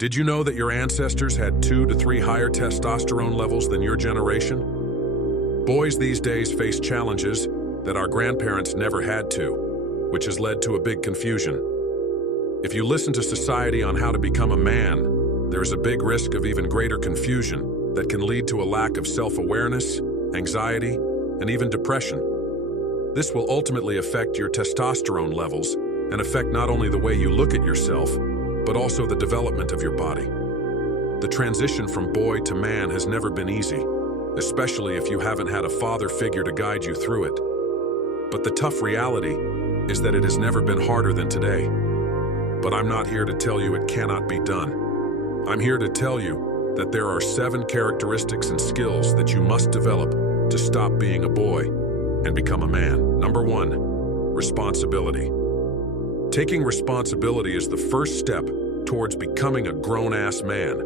Did you know that your ancestors had 2 to 3 higher testosterone levels than your generation? Boys these days face challenges that our grandparents never had to, which has led to a big confusion. If you listen to society on how to become a man, there's a big risk of even greater confusion that can lead to a lack of self-awareness, anxiety, and even depression. This will ultimately affect your testosterone levels and affect not only the way you look at yourself, but also the development of your body. The transition from boy to man has never been easy, especially if you haven't had a father figure to guide you through it. But the tough reality is that it has never been harder than today. But I'm not here to tell you it cannot be done. I'm here to tell you that there are 7 characteristics and skills that you must develop to stop being a boy and become a man. Number 1, responsibility. Taking responsibility is the first step towards becoming a grown-ass man.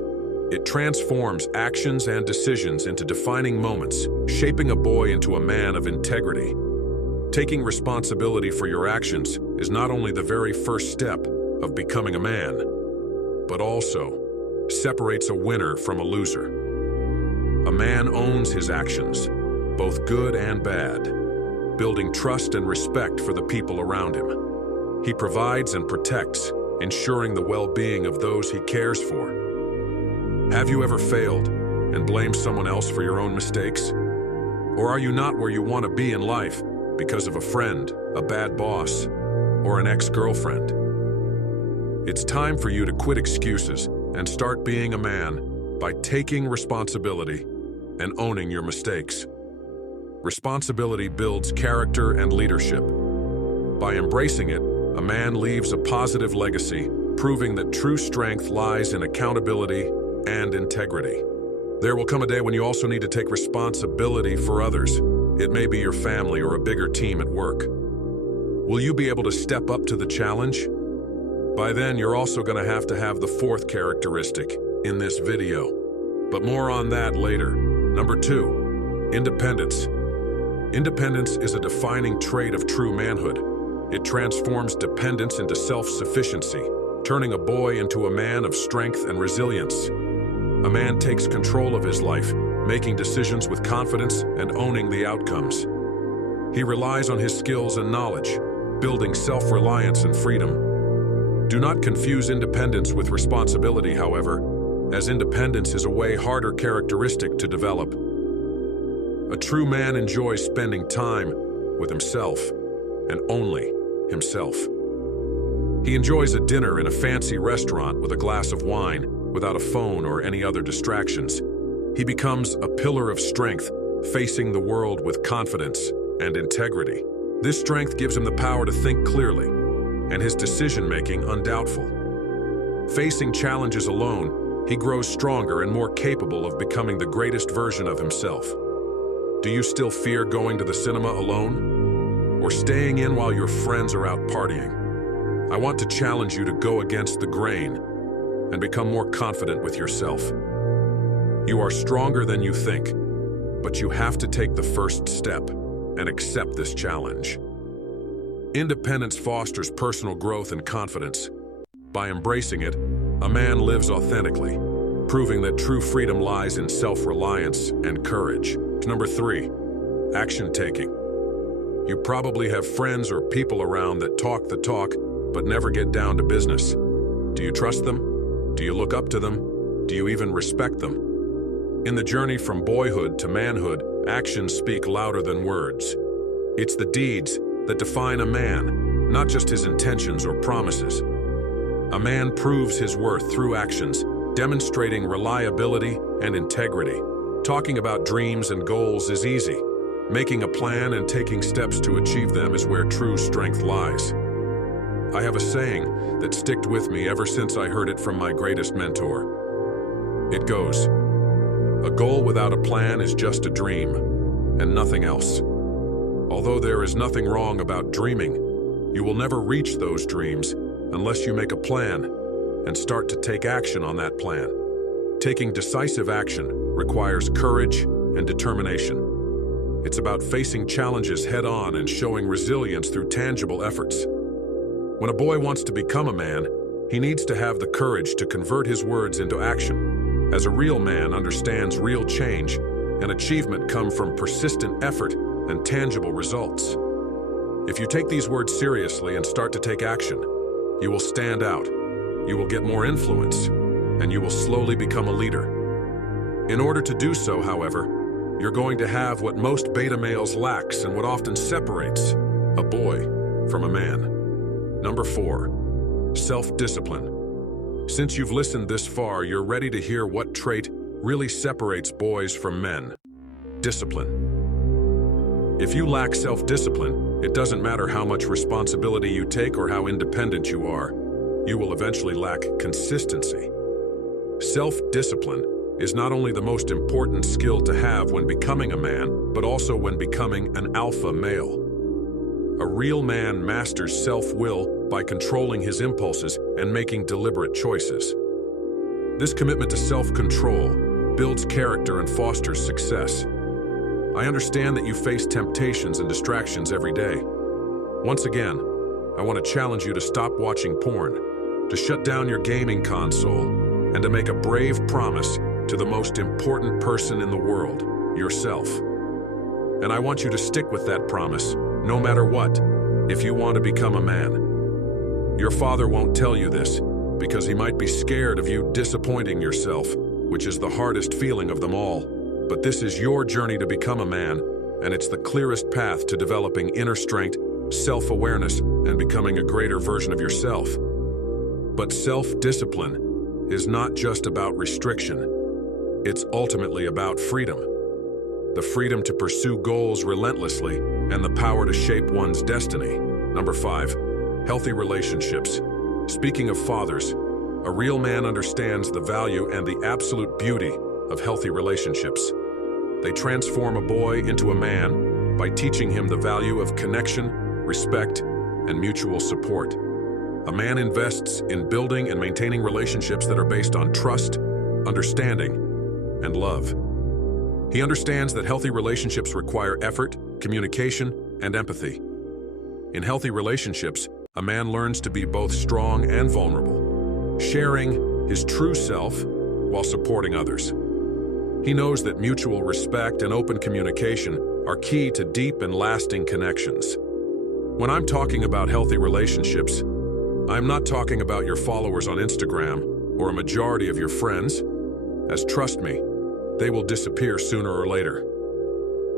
It transforms actions and decisions into defining moments, shaping a boy into a man of integrity. Taking responsibility for your actions is not only the very first step of becoming a man, but also separates a winner from a loser. A man owns his actions, both good and bad, building trust and respect for the people around him. He provides and protects, ensuring the well-being of those he cares for. Have you ever failed and blamed someone else for your own mistakes? Or are you not where you want to be in life because of a friend, a bad boss, or an ex-girlfriend? It's time for you to quit excuses and start being a man by taking responsibility and owning your mistakes. Responsibility builds character and leadership. By embracing it, a man leaves a positive legacy, proving that true strength lies in accountability and integrity. There will come a day when you also need to take responsibility for others. It may be your family or a bigger team at work. Will you be able to step up to the challenge? By then, you're also going to have the 4th characteristic in this video. But more on that later. Number 2, independence. Independence is a defining trait of true manhood. It transforms dependence into self-sufficiency, turning a boy into a man of strength and resilience. A man takes control of his life, making decisions with confidence and owning the outcomes. He relies on his skills and knowledge, building self-reliance and freedom. Do not confuse independence with responsibility, however, as independence is a way harder characteristic to develop. A true man enjoys spending time with himself and only himself. He enjoys a dinner in a fancy restaurant with a glass of wine, without a phone or any other distractions. He becomes a pillar of strength, facing the world with confidence and integrity. This strength gives him the power to think clearly, and his decision-making undoubtful. Facing challenges alone, he grows stronger and more capable of becoming the greatest version of himself. Do you still fear going to the cinema alone? Or staying in while your friends are out partying? I want to challenge you to go against the grain and become more confident with yourself. You are stronger than you think, but you have to take the first step and accept this challenge. Independence fosters personal growth and confidence. By embracing it, a man lives authentically, proving that true freedom lies in self-reliance and courage. Number 3, action-taking. You probably have friends or people around that talk the talk, but never get down to business. Do you trust them? Do you look up to them? Do you even respect them? In the journey from boyhood to manhood, actions speak louder than words. It's the deeds that define a man, not just his intentions or promises. A man proves his worth through actions, demonstrating reliability and integrity. Talking about dreams and goals is easy. Making a plan and taking steps to achieve them is where true strength lies. I have a saying that stuck with me ever since I heard it from my greatest mentor. It goes, "A goal without a plan is just a dream, and nothing else." Although there is nothing wrong about dreaming, you will never reach those dreams unless you make a plan and start to take action on that plan. Taking decisive action requires courage and determination. It's about facing challenges head-on and showing resilience through tangible efforts. When a boy wants to become a man, He needs to have the courage to convert his words into action, as a real man understands real change and achievement come from persistent effort and tangible results. If you take these words seriously and start to take action, you will stand out, you will get more influence, and you will slowly become a leader. In order to do so, however, you're going to have what most beta males lacks and what often separates a boy from a man. Number 4, self-discipline. Since you've listened this far, you're ready to hear what trait really separates boys from men: discipline. If you lack self-discipline, it doesn't matter how much responsibility you take or how independent you are, you will eventually lack consistency. Self-discipline is not only the most important skill to have when becoming a man, but also when becoming an alpha male. A real man masters self-will by controlling his impulses and making deliberate choices. This commitment to self-control builds character and fosters success. I understand that you face temptations and distractions every day. Once again, I want to challenge you to stop watching porn, to shut down your gaming console, and to make a brave promise to the most important person in the world, yourself. And I want you to stick with that promise, no matter what, if you want to become a man. Your father won't tell you this, because he might be scared of you disappointing yourself, which is the hardest feeling of them all. But this is your journey to become a man, and it's the clearest path to developing inner strength, self-awareness, and becoming a greater version of yourself. But self-discipline is not just about restriction. It's ultimately about freedom. The freedom to pursue goals relentlessly and the power to shape one's destiny. Number 5, healthy relationships. Speaking of fathers, a real man understands the value and the absolute beauty of healthy relationships. They transform a boy into a man by teaching him the value of connection, respect, and mutual support. A man invests in building and maintaining relationships that are based on trust, understanding, and love. He understands that healthy relationships require effort, communication, and empathy. In healthy relationships, a man learns to be both strong and vulnerable, sharing his true self while supporting others. He knows that mutual respect and open communication are key to deep and lasting connections. When I'm talking about healthy relationships, I'm not talking about your followers on Instagram or a majority of your friends, as trust me, they will disappear sooner or later.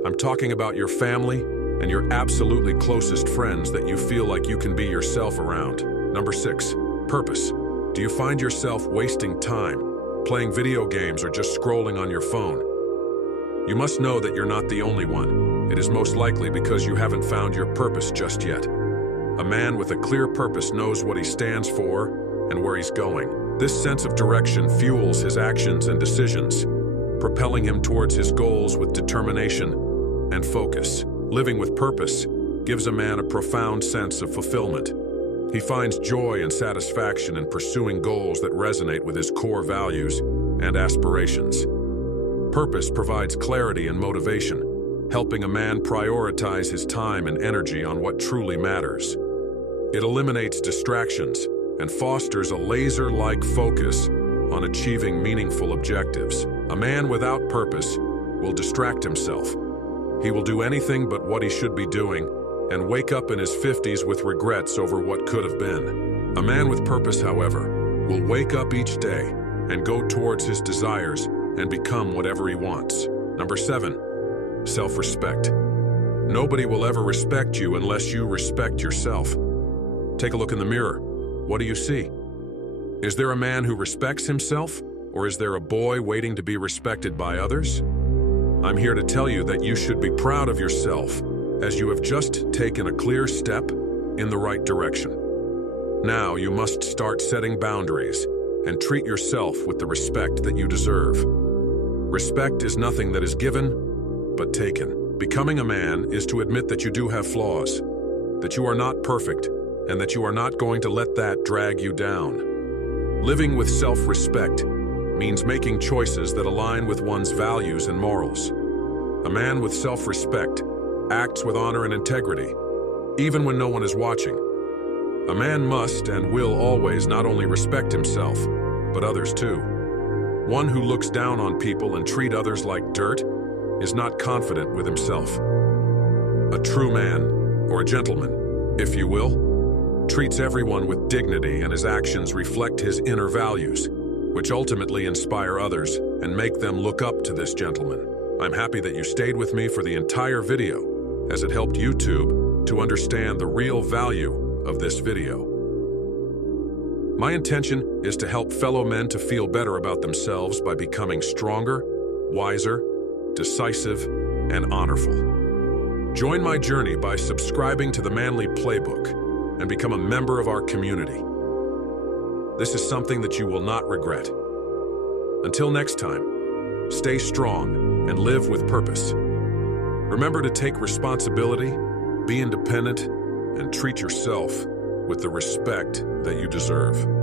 I'm talking about your family and your absolutely closest friends that you feel like you can be yourself around. Number 6, purpose. Do you find yourself wasting time, playing video games, or just scrolling on your phone? You must know that you're not the only one. It is most likely because you haven't found your purpose just yet. A man with a clear purpose knows what he stands for and where he's going. This sense of direction fuels his actions and decisions, propelling him towards his goals with determination and focus. Living with purpose gives a man a profound sense of fulfillment. He finds joy and satisfaction in pursuing goals that resonate with his core values and aspirations. Purpose provides clarity and motivation, helping a man prioritize his time and energy on what truly matters. It eliminates distractions and fosters a laser-like focus on achieving meaningful objectives. A man without purpose will distract himself. He will do anything but what he should be doing and wake up in his 50s with regrets over what could have been. A man with purpose, however, will wake up each day and go towards his desires and become whatever he wants. Number 7, self-respect. Nobody will ever respect you unless you respect yourself. Take a look in the mirror. What do you see? Is there a man who respects himself, or is there a boy waiting to be respected by others? I'm here to tell you that you should be proud of yourself, as you have just taken a clear step in the right direction. Now you must start setting boundaries and treat yourself with the respect that you deserve. Respect is nothing that is given, but taken. Becoming a man is to admit that you do have flaws, that you are not perfect, and that you are not going to let that drag you down. Living with self-respect means making choices that align with one's values and morals. A man with self-respect acts with honor and integrity, even when no one is watching. A man must and will always not only respect himself, but others too. One who looks down on people and treats others like dirt is not confident with himself. A true man, or a gentleman, if you will, treats everyone with dignity, and his actions reflect his inner values, which ultimately inspire others and make them look up to this gentleman. I'm happy that you stayed with me for the entire video, as it helped YouTube to understand the real value of this video. My intention is to help fellow men to feel better about themselves by becoming stronger, wiser, decisive, and honorful. Join my journey by subscribing to the Manly Playbook and become a member of our community. This is something that you will not regret. Until next time, stay strong and live with purpose. Remember to take responsibility, be independent, and treat yourself with the respect that you deserve.